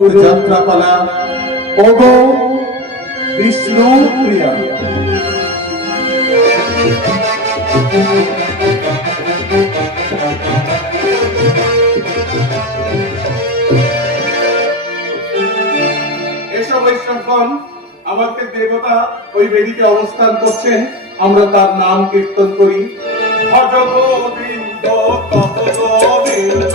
যাত্রাপালা ওগো বিষ্ণু প্রিয়া। এসব বৈষ্ণবগণ, আমাদের দেবতা ওই বেদিতে অবস্থান করছেন, আমরা তার নাম কীর্তন করি। ভজ গোবিন্দ তব গোবিন্দ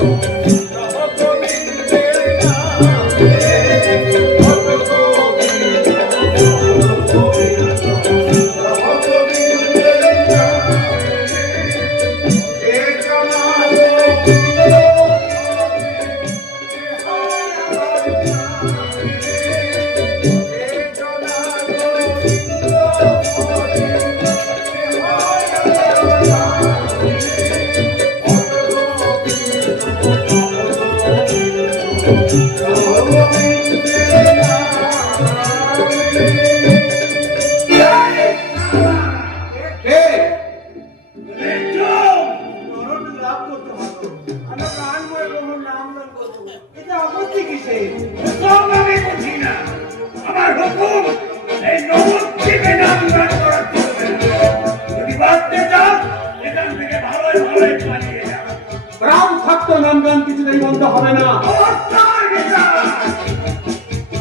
নামগান কিছুতেই বন্ধ হবে না।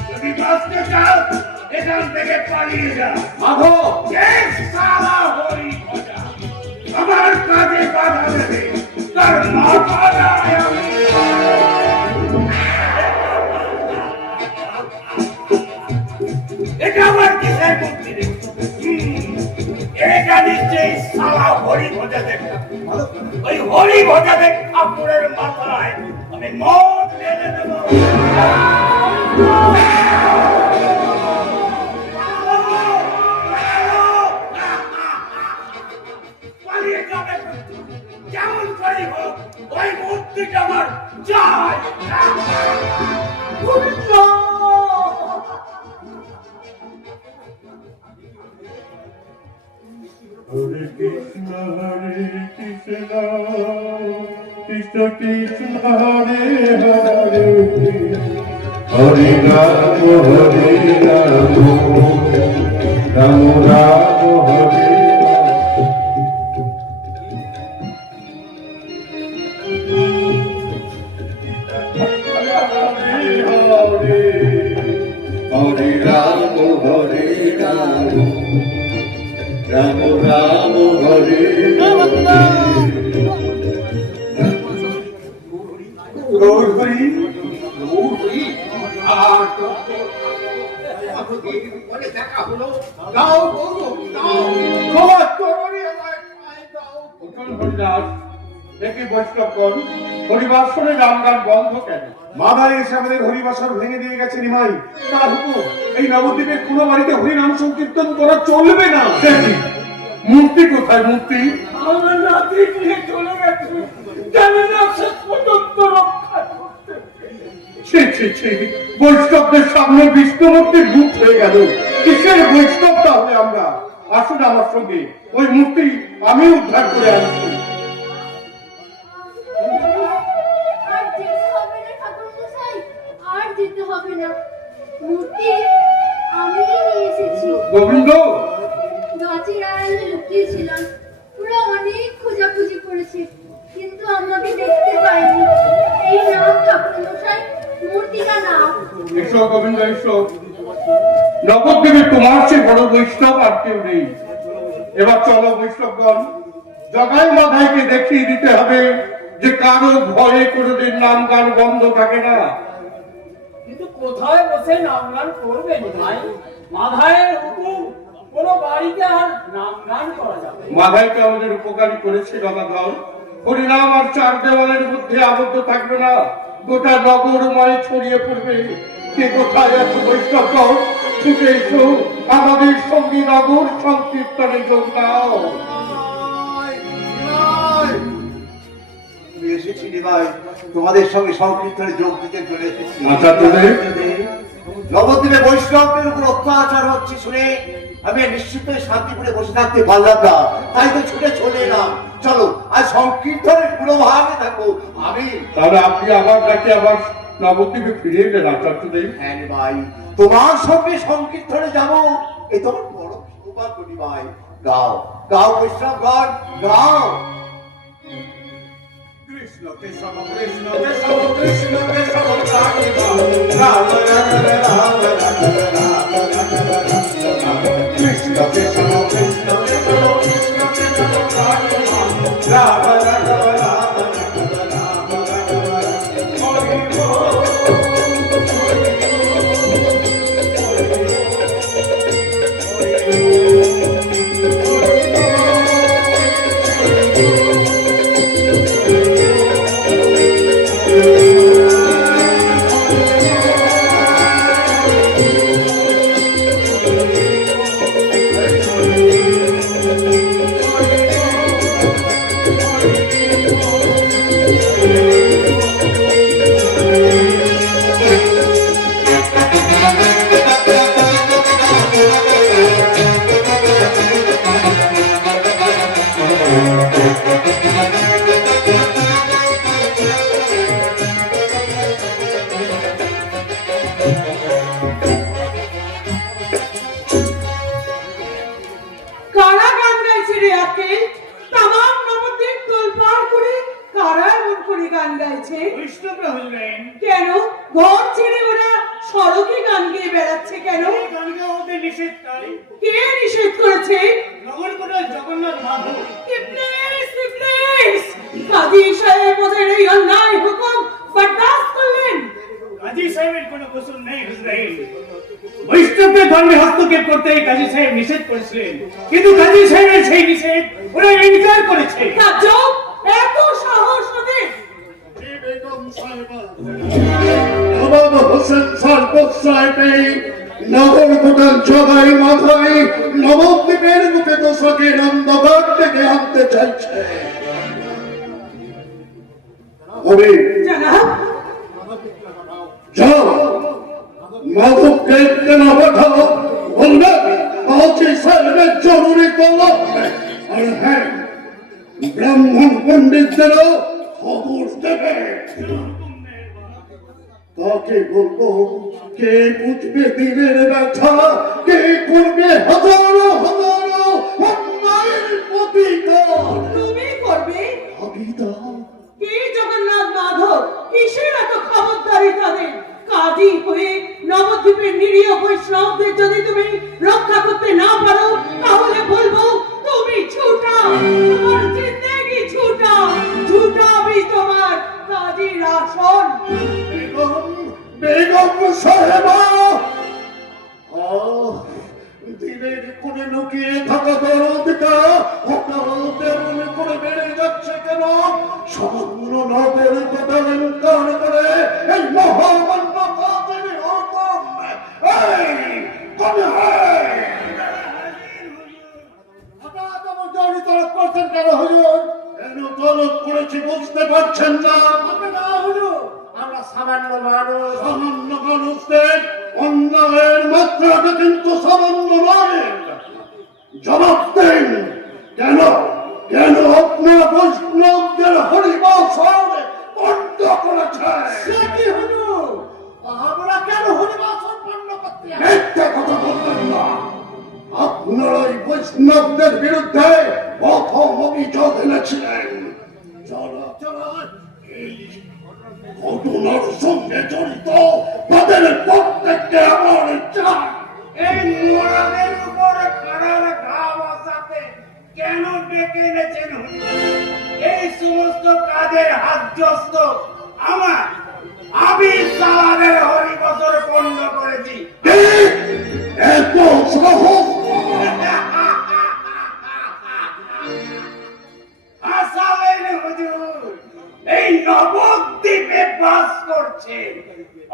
যদি বাঁচতে চাও এখান থেকে পালিয়ে যাও। মাধব, আমার কাজে বাধা দেবে তার মাথা নাই আমি। এটা আমার কিসের মুক্তি দেখছি? এটা নিশ্চয়ই সালা হরি ভোজা দেখা। ওই হরি ভোজা দেখ ঠাকুরের মাথায় আমি মদ ঢেলে দেবো। পালিয়ে যাবে যেমন করে হোক, ওই মূর্তিটা আমার চাই। Hare Krishna, Krishna Krishna, Hare Hare, Hare Rama, Hare Rama, Rama Rama, Hare Ram Ram Hare Gour Hari, আর দেখা হলো, দাও গৌর দাও, তোমার তরবারি আমায় ঠাঁই দাও। উঠুন হরিদাস, দেখি বৈষ্ণবগণ, হরিবাসরে নামগান বন্ধ কেন? মাদারি এসে আমাদের হরিবাসর ভেঙে দিয়ে গেছে নিমাই। তার হুকুম, এই নবদ্বীপে কোনো বাড়িতে হরিনাম সংকীর্তন করা চলবে না। মূর্তি কোথায়? মূর্তি আমার নাতি নিয়ে চলে গেছে, জানি না শেষ পর্যন্ত রক্ষা করতে। বৈষ্ণবদের সামনে বিষ্ণু মূর্তির রূপ হয়ে গেল। কিসের বৈষ্ণব তাহলে আমরা? আসুন আমার সঙ্গে, ওই মূর্তি আমি উদ্ধার করে আনছি। গোবিন্দ, গাছের আড়ালে লুকিয়েছিলাম, ওরা অনেক খোঁজাখুঁজি করেছে, কিন্তু আমাকে দেখতে পাইনি। এই নাম ঠাকুরমশাই, মূর্তিটা নাও। এসো গোবিন্দ, এসো। নবদ্বীপে তোমার চেয়ে বড় বৈষ্ণব আর কেউ নেই। এবার চলো বৈষ্ণবগণ, জগাই মাধাইকে দেখিয়ে দিতে হবে যে কারো ভয়ে কোনোদিন নাম গান বন্ধ থাকে না। কিন্তু কোথায় বসে নাম গান করবেন ভাই? মাধায়ের হুকুম, কোন বাড়িতে আর নাম গান করা যাবে? মাধাইকে আমাদের উপকারী করেছে গদাধর। হরিনাম আর চার দেওয়ালের মধ্যে আবদ্ধ থাকবে না, গোটা নগরময় ছড়িয়ে পড়বে। কে কোথায় আছে বৈষ্ণবগণ, ছুটে এসো, আমাদের সঙ্গে নগর সংকীর্তনে যোগ দাও। এসেছি ভাই, তোমাদের সঙ্গে সংকীর্তনে যোগ দিতে চলে এসেছি। আচ্ছা, তোদের নবদ্বীপে বৈষ্ণবদের উপর অত্যাচার হচ্ছে শুনে আমি নিশ্চিতই শান্তিপুরে বসে থাকতে পারলাম না, তাই তো ছুটে চলে এলাম। চলো আজ সংকীর্তনের পুরোভাগে থাকবো আমি। তাহলে আপনি আমার ডাকে আবার নবদ্বীপে ফিরে এলেন আচার্যদেব। হ্যাঁ ভাই, তোমার সঙ্গে সংকীর্তনে যাব, এ তোমার বড় সৌভাগ্য ভাই। গাও গাও বৈষ্ণব গান গাও। কৃষ্ণ কেশব কৃষ্ণ কেশব কৃষ্ণ কেশব রাম রাম রাম রাম কৃষ্ণ কেশব কৃষ্ণ কেশব কৃষ্ণ কেশব রাম রাম কারা গান গাইছে রে আকেল? তামাম নবদ্বীপ তোলপাড় করে কারা এমন করে গান গাইছে? বৈষ্ণবরা হলেন কেন ঘর ছেড়ে ওরা সড়কে গান গেয়ে বেড়াচ্ছে কেন? গান গাওয়া ওদের নিষেধ তাই। কে নিষেধ করেছে? নগর করে জগন্নাথ মাধব। কাজী সাহেব ওদের এই অন্যায় হুকুম বরদাস্ত করলেন। কাজী সাহেবের কোনো কসুর নেই হুজরাইন। বৈষ্ণবদের ধর্মে হস্তক্ষেপ করতে কাজী সাহেব নিষেধ করেছিলেন, কিন্তু কাজী সাহেবের সেই নিষেধ ওরা ইনকার করেছে। তাজ্জব, এত সাহস ওদের! বেগম সাহেবা নবাব হোসেন সরপত সাহেবের নগর কোটাল জগাই মাথায় নবদ্বীপের মুখে দোষকের অন্ধকার থেকে আনতে চাইছে। জানাব, যাও মাধবকে কেন পাঠাও, বলবে কাজী সাহেবের জরুরি তলব। আর হ্যাঁ, ব্রাহ্মণ পণ্ডিতদেরও খবর দেবে। তাকে বলবো কে বুঝবে দিনের ব্যথা, কে করবে হাজারো হাজারো অন্যায়ের প্রতিকার। তুমি করবে? ভাবিদার কে জগন্নাথ মাধব? কিসের এত খবরদারি তাদের? কাজী হয়ে নবদ্বীপের নিরীহ বৈষ্ণবদের যদি তুমি রক্ষা করতে না পারো, তাহলে বলবো তুমি ঝুটা, তোমার জিন্দেগি ঝুটা, ঝুটাবি তোমার কাজীর আসন। বেগম বেগম সাহেবা, দিনের কোণে লুকিয়ে থাকা দরদটা হঠাৎ এমন করে বেড়ে যাচ্ছে কেন? সামান্য নগর কোটাল ইনকার করে এই মহামান্য কাজের হুকুম এই কবে হয়? হঠাৎ আমার জড়ি তলব করছেন কেন হুজুর? কেন তলব করেছি বুঝতে পারছেন না? না হুজুর, আমরা সামান্য মানুষ। সামান্য মানুষদের অন্যায়ের মাত্রাটা কিন্তু সামান্য নয়। জবাব দেন, কেন কেন আপনার বৈষ্ণবদের হরিবাসন বন্ধ করেছে? সে কি হুজুর, আমরা কেন হরিবাসন বন্ধ করতে? মিথ্যা কথা বলবেন না। আপনারা এই বৈষ্ণবদের বিরুদ্ধে প্রথম অভিযোগ এনেছিলেন। যারা যারা এই ঘটনার সঙ্গে জড়িত তাদের প্রত্যেককে আমার চাই। এই মোড়াদের উপরে খাড়ার ঘা বসাতে কেন ডেকে এনেছেন হুজুর? এই সমস্ত কাজের হাতযস্ত আমার। আমি সালাদের হরিবছর পণ্য করেছি। এত সাহস! হাসালেন হুজুর, এই নবদ্বীপে বাস করছেন,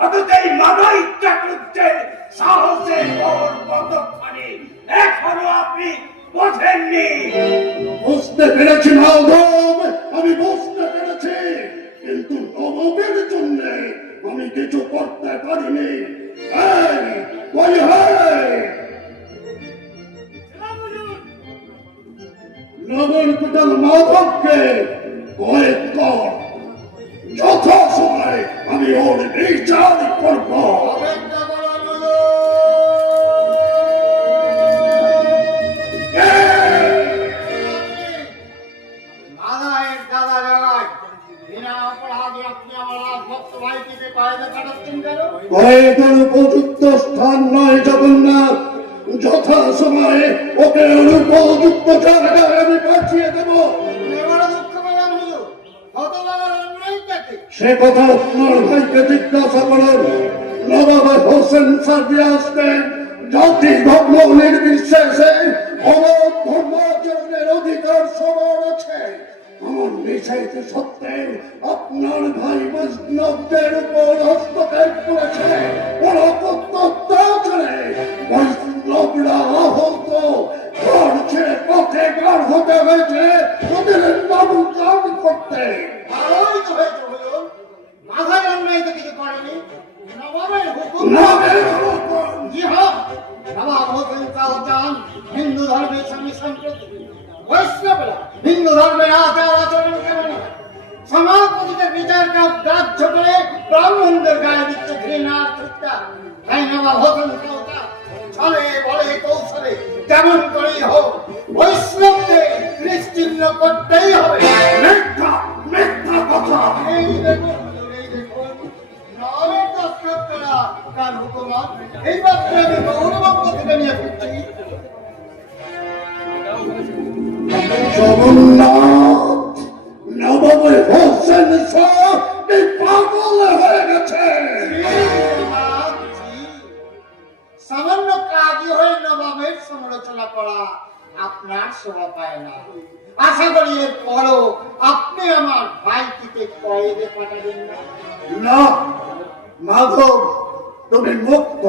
অথচ এই মানব চাটুর্যের সাহসের বহর কতখানি এখনো আপনি বোঝেননি। বুঝতে পেরেছি মাধব, আমি বুঝতে পেরেছি, কিন্তু নবমের জন্য আমি কিছু করতে পারিনি। এই, কই হয়? নগর কোটাল মাধবকে কয়েক কর, যথাসময় আমি ওর নিজ কয়েকজন উপযুক্ত স্থান নয় জগন্নাথ, যথা সময়ে ওকে অনুপযুক্ত জায়গায় আমি পাঠিয়ে দেব। সে কথা আপনার ভাইকে জিজ্ঞাসা করুন। নবাব হোসেন সাজিয়ে আসতেন জাতি ধর্ম নির্বিশেষে অবাধ ধর্মাচরণের অধিকার সবার আছে। আমার নিষেধ সত্ত্বে আপনার ভাই বৈষ্ণবদের উপর হস্তক্ষেপ করেছে। ওরা অত্যাচারে বৈষ্ণবরা আহত, করছে পথে গাঢ় হতে হয়েছে ওদের বাবু কাজ করতে। মাথায় অন্যায় তো কিছু করেনি, নবাবের হুকুম। জি হ্যাঁ, নবাব হোসেন শাহ চান হিন্দু ধর্মের সঙ্গে সম্পর্ক। বৈষ্ণবরা হিন্দু ধর্মের আচার আচরণকে মানে না। সমাজপতিদের বিচারকে গ্রাহ্য করে ব্রাহ্মণদের গায়ে দিচ্ছে ঘৃণার চিন্তা। তাই নবাব হোসেন শাহ চান ছলে বলে কৌশলে যেমন করেই হোক বৈষ্ণবকে নিশ্চিহ্ন করতেই হবে। মিথ্যা মিথ্যা কথা। এই দেখুন, এই দেখুন, নবাবের দস্তখত করা তার হুকুমত এই মাত্র আমি গৌরবঙ্গ থেকে নিয়ে ফিরছি। জগন্নাথ, নবাব হোসেন শাহ এই পাগল হয়ে গেছে। সামান্য কাজী হয়ে নবাবের সমালোচনা করা আপনার শোভা পায় না। আশা করি এর পরও আপনি আমার ভাইটিকে কয়েদে পাঠাবেন না। না মাধব, তুমি মুক্ত।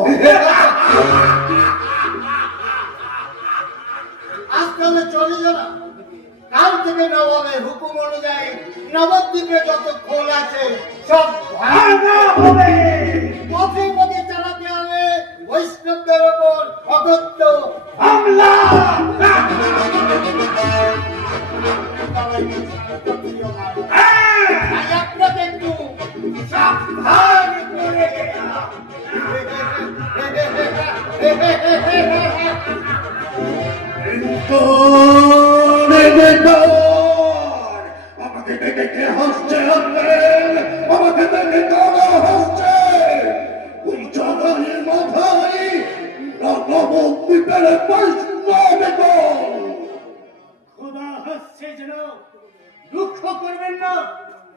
আজ তাহলে চলে যান। কাল থেকে নবাবের হুকুম অনুযায়ী নবদ্বীপে যত খোল আছে সব ভাঙা হবে। পথে পথে চালাতে হবে বৈষ্ণবদের ওপর অগত্য হামলা। আপনাকে একটু সাবধান করে গেলাম। আমাকে দেখে কে হাসছে? আমাকে দেখে কারা হাসছে? ওই জগানের মাথায় নবদ্বীপের বৈষ্ণবগণ। খোদা হাসছে যেন, দুঃখ করবেন না।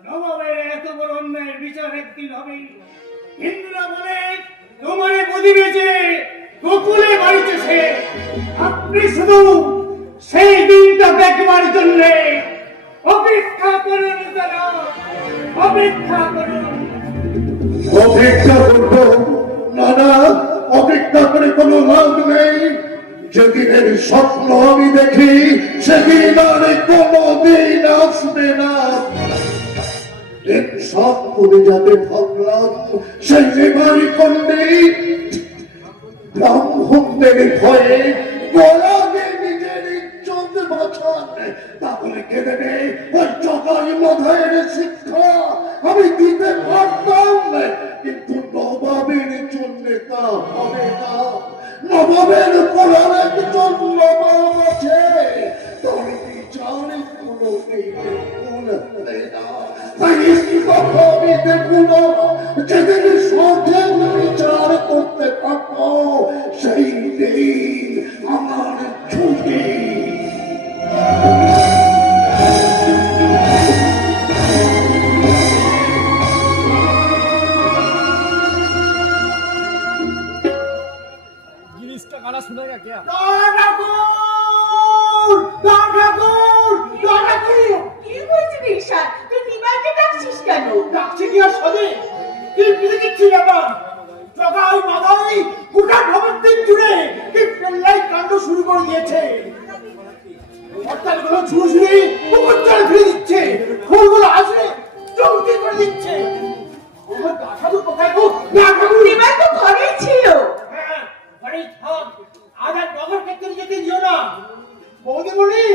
নবাবের এত বড় অন্যায়ের বিচার একদিন হবে। হিন্দুরা বলে তোমারে প্রতিবেশে গোকুলে বাড়িতে সে। আপনি শুধু সেই দিনটা দেখবার জন্য অপেক্ষা করুন, তারা অপেক্ষা করুন। অপেক্ষা করবো না, না অপেক্ষা করে কোনো লাভ নেই। যেদিনের স্বপ্ন আমি দেখি সেদিন আর কোনদিন আসবে না। সব করে যাতে ভাবলাম সেই যে বাড়ি পণ্ডিত ব্রাহ্মণদের ভয়ে গলাকে নিজের ইজ্জত বাঁচান, তাহলে কে দেবে ওই চকারি মাথায়ের শিক্ষা? আমি দিতে পারতাম, কিন্তু নবাবের জন্য তা হবে না। নবাবের পড়ার একজন নবাব আছে, তার বিচারে কোনো দেখুন যেদিন সঠিক বিচার করতে পারবো সেই দিন আমার ছুটি। जिनिसका गाना सुनेगा क्या? কি হয়েছে রিশাদ? তুই নিমাইকে ডাকছিস কেন? ডাকছে কি আর সদে? কি বিলিকিচ্ছি ব্যাপার? জগাই মাথায় গোটা নবদ্বীপ জুড়ে কি পেল্লাই কাণ্ড শুরু করে দিয়েছে। হরতালগুলো ঝুড়ি পুকুর জলে ফেলে দিচ্ছে, ফুলগুলো আসলে চৌকি করে দিচ্ছে। আমার গাছা তো কোথায় গো? নিমাই তো ঘরেই ছিল। হ্যাঁ, ঘরেই থাক। আজ আর নগর ক্ষেত্রে যেতে দিও না। বৌদিমণি,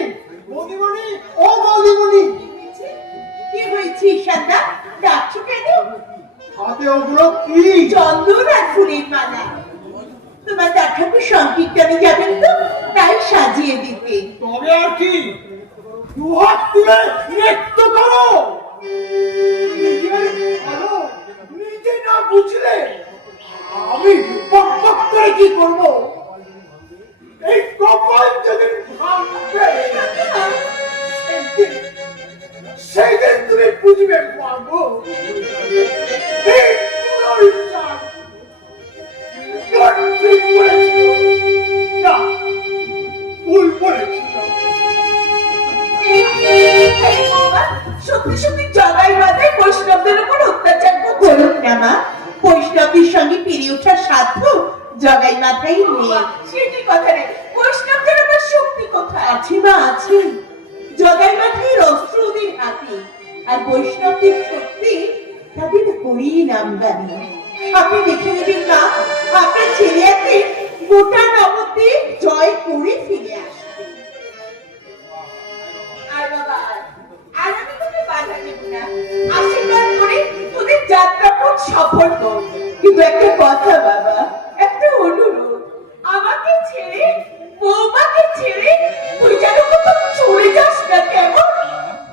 বৌদিমণি, ও বৌদিমণি। কি হয়েছে ঈশানদা? ডাকছো কেন? হাতে ওগুলো কি? চন্দন আর ফুলের মালা। তোমার দেখাবো সংকীর্তনে যাবেন তো, তাই সাজিয়ে দিতে। তবে আর কি? দুহাত তুলে নৃত্য করো। নিজে ভালো, নিজে না বুঝলে কি করবো? এই কপাল যেদিন ভাঙবে সেই দিন তুমি বুঝবে পারবো এই পুনর্চার ঠিক করেছিল না ভুল করেছিল। সত্যি সত্যি জগাই মাথায় বৈষ্ণবদের উপর অত্যাচার করুন না মা। বৈষ্ণবদের সঙ্গে পেরে ওঠার সাধ্য জগাই মাথায় নেই। সেটি কথা রে, বৈষ্ণবদের আবার শক্তি কোথায়? আছে মা আছে, জগাই মাথায় অস্ত্র ওদের হাতে, আর বৈষ্ণবদের শক্তি তাদের হরি নাম গানে। আপনি দেখে নেবেন না, আপনার ছেলে একে গোটা নবদ্বীপ জয় করে ফিরে আসবে। আর বাবা আর আমি তোকে বাধা দেব না, আশীর্বাদ করে তোদের যাত্রা পথ সফল কর। কিন্তু একটা কথা বাবা, একটা অনুরোধ, আমাকে ছেড়ে বৌমাকে ছেড়ে তুই যেন কোথাও চলে যাস না, কেমন?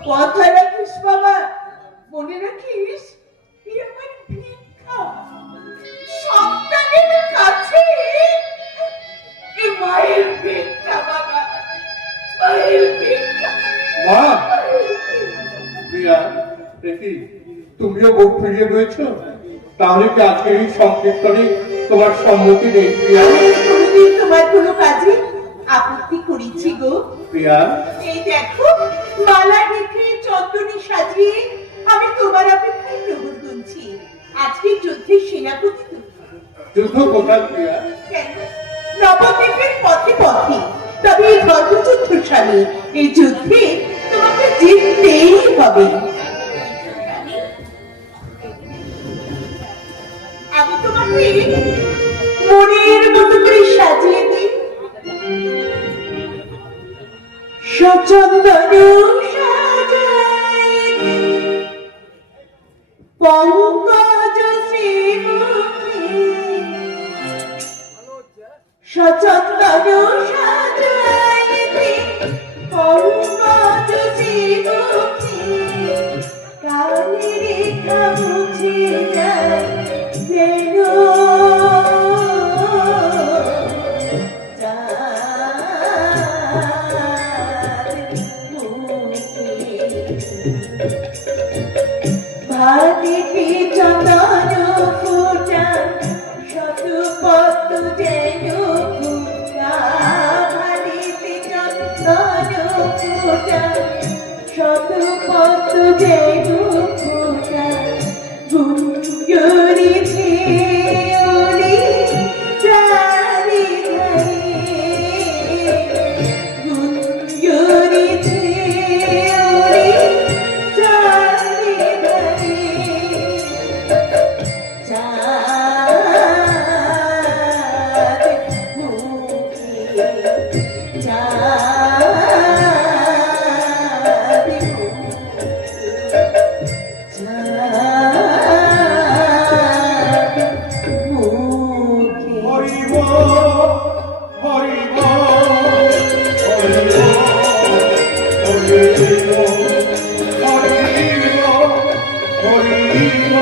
কথা রাখিস বাবা, মনে রাখিস এই আমার ভিক্ষা, সন্তানের কাছে এই মায়ের ভিক্ষা বাবা, মায়ের ভিক্ষা। মা, প্রিয়া, দেখি তুমিও বুক ফিরিয়ে রয়েছ, তাহলে কি আজকে এই সংকীর্তনে তোমার সম্মতি নেই প্রিয়া? কোনদিন তোমার কোনো কাজে আপত্তি করেছি গো প্রিয়া? এই দেখো মালা রেখে চন্দনী সাজিয়ে আমি তোমার অপেক্ষায় প্রহর গুনছি। আজকে যুদ্ধের সেনাপতি তুমি। যুদ্ধ কোথায় প্রিয়া? কেন? নবদ্বীপের পথে পথে, তবে এই ধর্মযুদ্ধ স্বামী, এই যুদ্ধে তোমাকে জিততেই হবে। আমি তোমাকে মনের মতো করে সাজিয়ে দিই, সচন্দন সাজাই পঙ্কজ শ্রীমুখী, সচন্দন সাজাই পঙ্কজ শ্রীমুখী, কালে রেখা মুছে যায় যেন ভারতীতে চন্দন ফোটা, শত পদ্ম যেন ফোটা, ভারতীতে চন্দন ফোটা, শত পদ্ম যেন ফোটা, গুঞ্জরিছে ওরে চারি ধারে, গুঞ্জরিছে ওরে চারি ধারে, চাঁদ মুখে, চাঁদ মুখে, চাঁদ মুখে। হরিব হরিব হরিব হরিব হরিব হরিব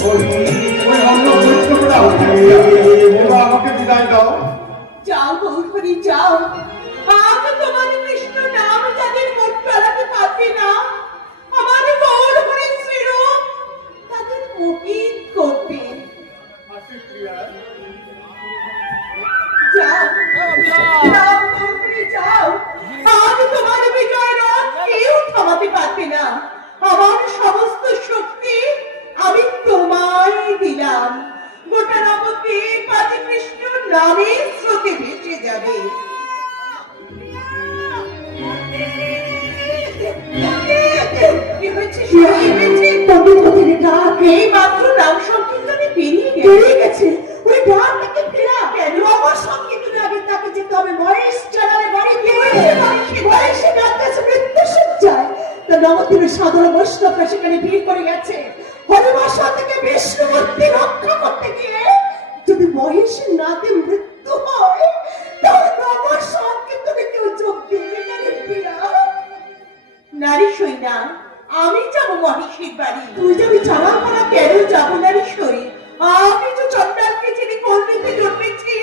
হরিব। অন্য বৈষ্ণবরা ওরা আমাকে বিদায় দাও। যাও গৌরী যাও, আজ তোমার কৃষ্ণ নাম যাদের মুখ চালাতে পারবে না, আমার গৌর হরে শ্রীরূপ তাদের মোহিত করবে। যাও যাও গৌরী যাও, আজ তোমার বিজয় রথ কেউ থামাতে পারবে না। আমার সমস্ত শক্তি আমি তোমায় দিলাম, গোটা নবদ্বীপ আজ কৃষ্ণ নামে স্রোতে ভেসে যাবে। কি হয়েছে? এই মাত্র নাম সংকীর্তনে বেরিয়ে গেছে। ওই ডাকটাকে ফেরা কেন? আমার সংকীর্তনে আগে তাকে যেতে হবে মহেশ চালারে বাড়ি গিয়ে মহেশে ডাকতেছে মৃত্যু সজ্জায়। তা নবদ্বীপের সাধারণ বৈষ্ণবরা সেখানে ভিড় করে গেছে। হরিবাসা থেকে বিষ্ণুমূর্তি রক্ষা করতে গিয়ে যদি মহেশের নাতে মৃত্যু হয়, তাহলে তো আমার সংকীর্তনে কেউ যোগ দেবে না রে প্রিয়া। নারী সৈনা, আমি যাবো মহেশের বাড়ি। তুই যাবি চালাবো না? কেন যাবো নারী সই? আমি তো চন্দ্রালকে যিনি কর্মীতে জন্মেছি,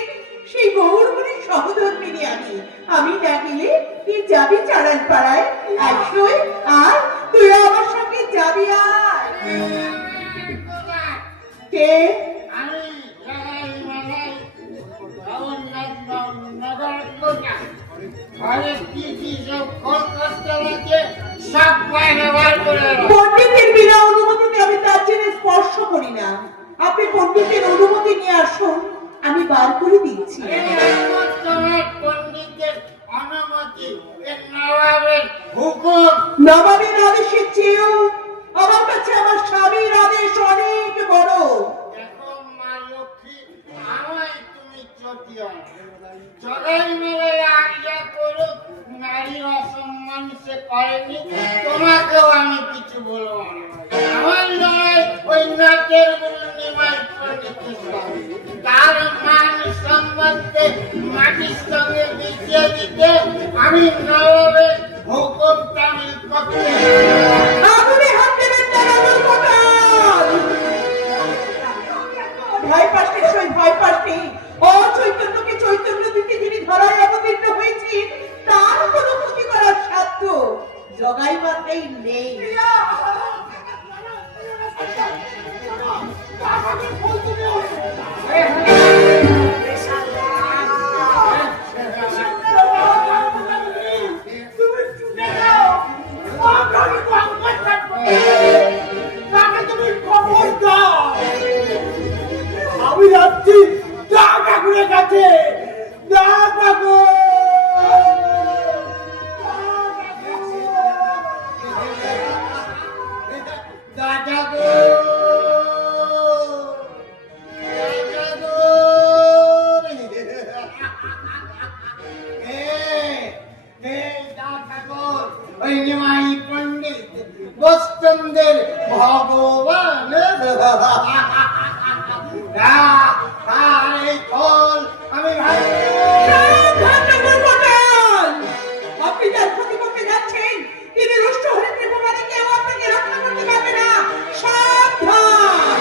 বার করে দিচ্ছি। পণ্ডিতের অনুমতি নবাবের হুকুম। নবাবের আদেশের চেয়েও আমার কাছে আমার স্বামীর আদেশ অনেক বড়। দেখো মা লক্ষ্মী, আমায় তুমি চটিও না। জগাই মেরে আজ্ঞা করুক, নারীর অসম্মান সে করেনি, তোমাকেও আমি কিছু বলবো না। আমার লড়াই ওই নাচের গুরু নিমাই পণ্ডিতের সঙ্গে। তার মান সম্মানকে মাটির সঙ্গে মিশিয়ে দিতে আমি নবাবের হুকুম তামিল করতে আগুনে হাত দেবেন না রাজুর কোটাল। ভয় পাসনি সই ভয় পাসনি। চৈতন্যকে চৈতন্য দিতে যিনি ধরায় অবতীর্ণ হয়েছেন তার কোনো ক্ষতি করার সাধ্য জগাই বাতেই নেই। আমি যাচ্ছি ঠাকুরের কাছে। ওই নিমাই পণ্ডিত বস্তন্দের ভগবান তার এই ফল আমি আপনি যার ক্ষতি করতে যাচ্ছেন তিনি রুষ্ট হলে ত্রিপুরারে কেউ আপনাকে রক্ষা করতে পারবে না। সাবধান।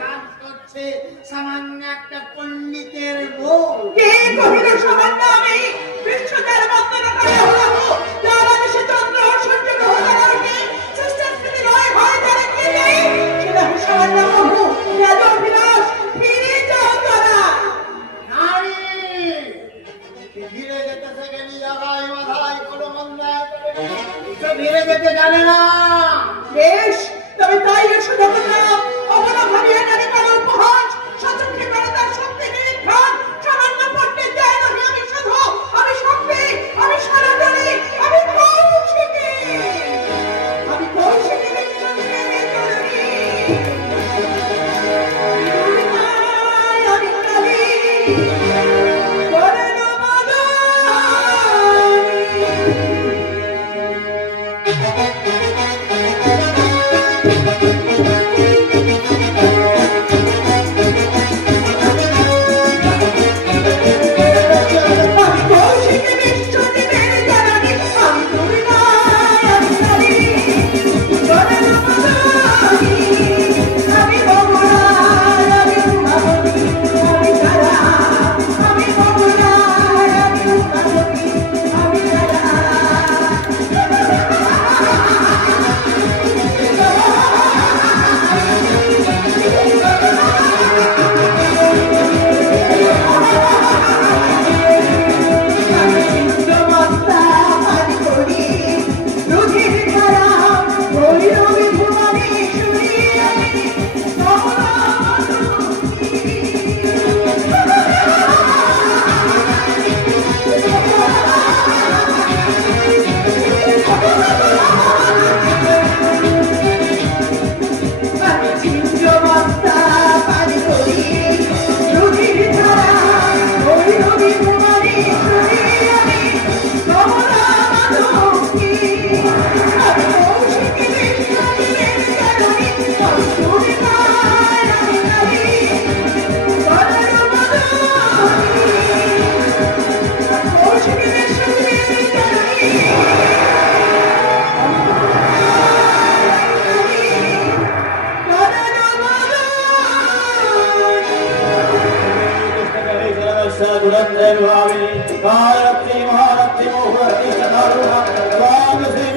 কাজ করছে সামান্য একটা পণ্ডিতের বউ। কে কহিল সামান্য আমি বিশ্বজার বন্দনা করে হলাম যার আদেশে চন্দ্র সূর্য গ্রহ তারাকে সৃষ্টিস্থিতি নয় হয় যারা কে নেই সেটা সামান্য প্রভু রাজ অভিলাষ ফিরে যাও তারা। নারী ধীরে যেতেছে গেলি জাগায় মাথায় কোনো মন্দায় সে ধীরে যেতে জানে না। বেশ তবে তাই এসো জগন্নাথ অবলা ভাবিয়া নারী কালো উপহাস সচক্ষে করে তার শক্তি নিরীক্ষণ সামান্য পণ্ডিত যায় না আমি সাধু আমি শক্তি আমি সনাতনী আমি কৌশিকী আমি কৌশিকী বিশ্বজনীনের জননী আমি কালী করে নমাদানি। गुरंदर भावे कारप्ति महारप्ति मोहरति सदारुणा राम श्री